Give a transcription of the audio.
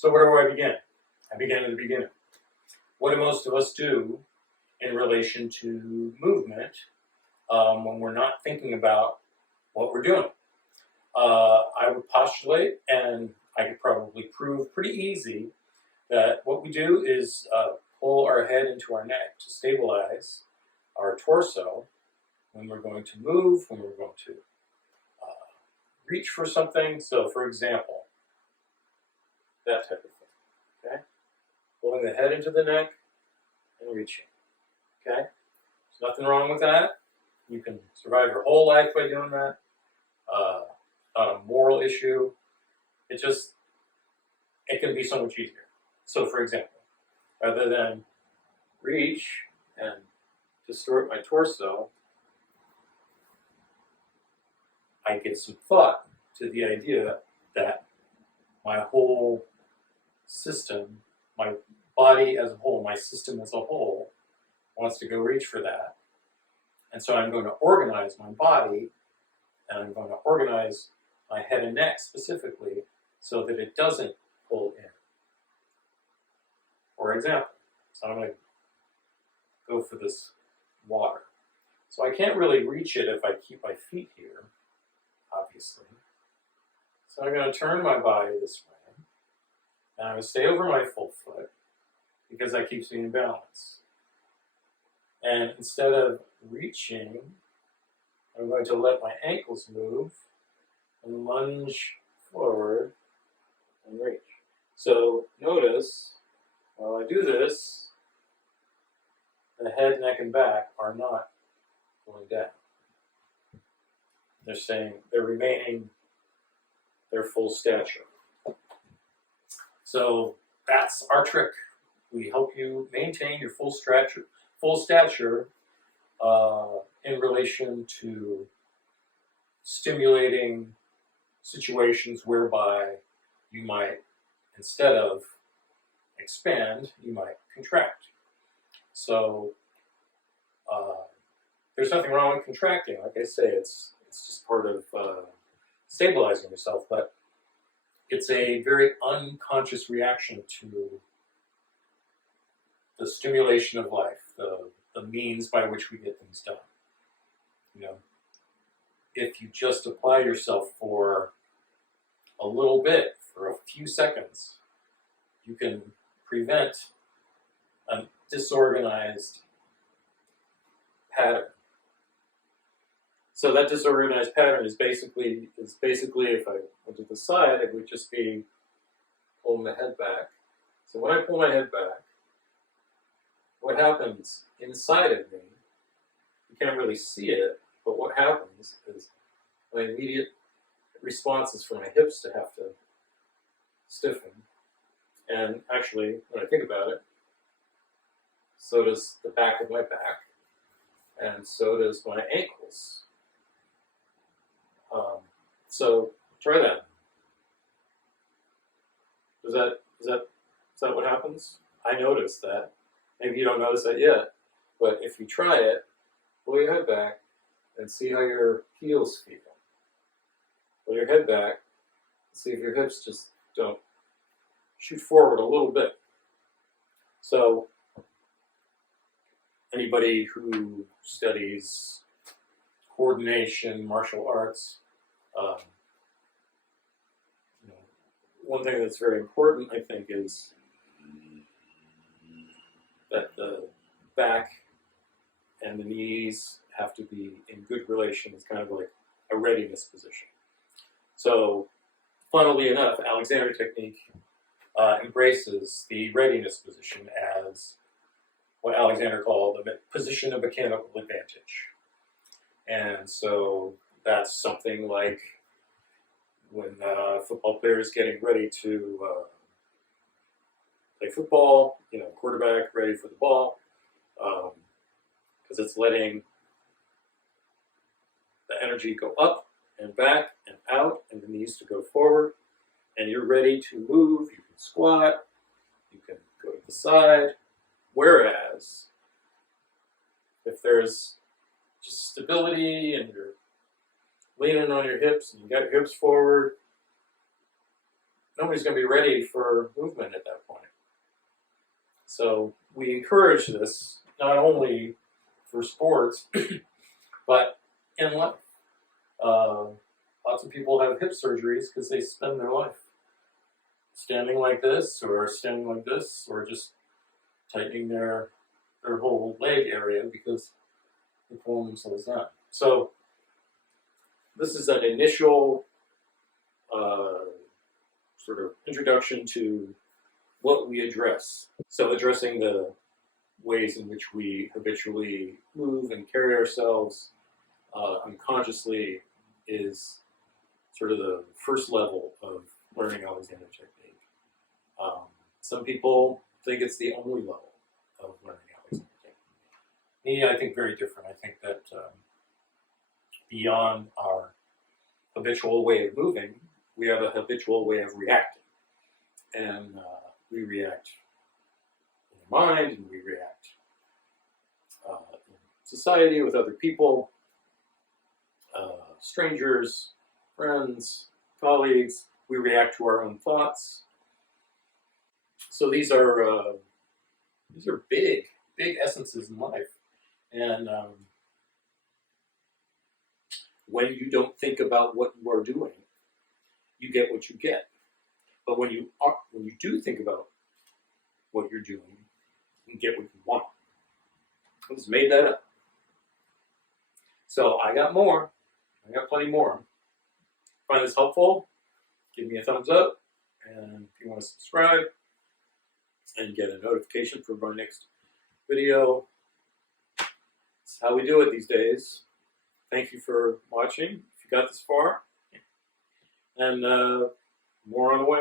So where do I begin? I begin at the beginning. What do most of us do in relation to movement when we're not thinking about what we're doing? I would postulate, and I could probably prove pretty easy, that what we do is pull our head into our neck to stabilize our torso when we're going to move, when we're going to reach for something. So, for example, that type of thing, okay? Pulling the head into the neck and reaching, okay? There's nothing wrong with that. You can survive your whole life by doing that. Not a moral issue. It can be so much easier. So, for example, rather than reach and distort my torso, I give some thought to the idea that my whole system, my body as a whole, my system as a whole, wants to go reach for that. And so I'm going to organize my body, and I'm going to organize my head and neck specifically so that it doesn't pull in. For example, so I'm going to go for this water. So I can't really reach it if I keep my feet here, obviously. So I'm going to turn my body this way, and I'm going to stay over my full foot because that keeps me in balance. And instead of reaching, I'm going to let my ankles move and lunge forward and reach. So notice, while I do this, the head, neck, and back are not going down. They're remaining their full stature. So that's our trick. We help you maintain your full stature in relation to stimulating situations whereby you might, instead of expand, you might contract. So there's nothing wrong with contracting. Like I say, it's just part of stabilizing yourself, but it's a very unconscious reaction to the stimulation of life, the means by which we get things done. You know, if you just apply yourself for a little bit, for a few seconds, you can prevent a disorganized pattern. So that disorganized pattern is basically if I went to the side, it would just be pulling the head back. So when I pull my head back, what happens inside of me, you can't really see it, but what happens is my immediate response is for my hips to have to stiffen. And actually, when I think about it, so does the back of my back, and so does my ankles. So try that. Is that what happens? I noticed that. Maybe you don't notice that yet, but if you try it, pull your head back and see how your heels feel. Pull your head back and see if your hips just don't shoot forward a little bit. So anybody who studies coordination, martial arts, one thing that's very important, I think, is that the back and the knees have to be in good relation. It's kind of like a readiness position. So, funnily enough, Alexander technique embraces the readiness position as what Alexander called the position of mechanical advantage. And so that's something like when football players getting ready to play football, quarterback ready for the ball, because it's letting the energy go up and back and out, and the knees to go forward, and you're ready to move. You can squat, you can go to the side. Whereas, if there's just stability and you're leaning on your hips and you got your hips forward, nobody's going to be ready for movement at that point. So we encourage this not only for sports, but in life. Lots of people have hip surgeries because they spend their life standing like this, or standing like this, or just tightening their whole leg area because they're pulling themselves down. So this is an initial sort of introduction to what we address. So addressing the ways in which we habitually move and carry ourselves unconsciously is sort of the first level of learning Alexander technique. Some people think it's the only level of learning Alexander technique. Me, I think very different. I think that beyond our habitual way of moving, we have a habitual way of reacting. And we react in our mind, and we react in society with other people, strangers, friends, colleagues. We react to our own thoughts. So these are big essences in life. And when you don't think about what you are doing, you get what you get. But when you do think about what you're doing, you get what you want. I just made that up. So I got more. I got plenty more. Find this helpful? Give me a thumbs up. And if you want to subscribe and get a notification for my next video, that's how we do it these days. Thank you for watching. If you got this far. And more on the way.